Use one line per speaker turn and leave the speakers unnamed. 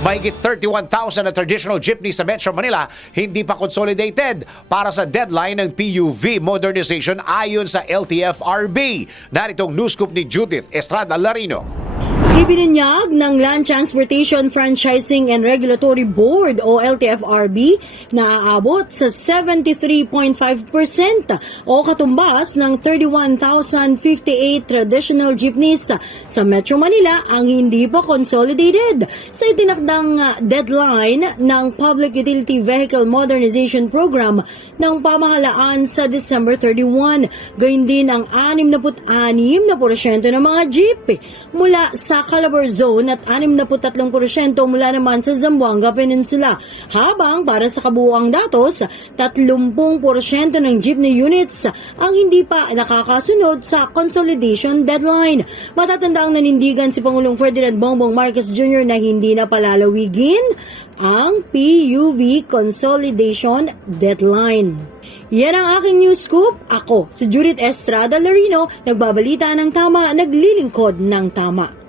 Mahigit 31,000 na traditional jeepney sa Metro Manila hindi pa consolidated para sa deadline ng PUV modernization ayon sa LTFRB. Naritong news scoop ni Judith Estrada Larino.
Ibinunyag ng Land Transportation Franchising and Regulatory Board o LTFRB na aabot sa 73.5% o katumbas ng 31,058 traditional jeepneys sa Metro Manila ang hindi pa consolidated sa itinakdang uh, deadline ng Public Utility Vehicle Modernization Program ng pamahalaan sa December 31. Gayun din ang 66% ng mga jeep mula sa Calabar Zone at 63% mula naman sa Zamboanga Peninsula. Habang para sa kabuuang datos, 30% ng jeepney units ang hindi pa nakakasunod sa consolidation deadline. Matatanda ang nanindigan si Pangulong Ferdinand Bongbong Marcos Jr. na hindi na palalawigin ang PUV consolidation deadline. Yan ang aking news scoop. Ako, si Judith Estrada Larino, nagbabalita ng tama, naglilingkod ng tama.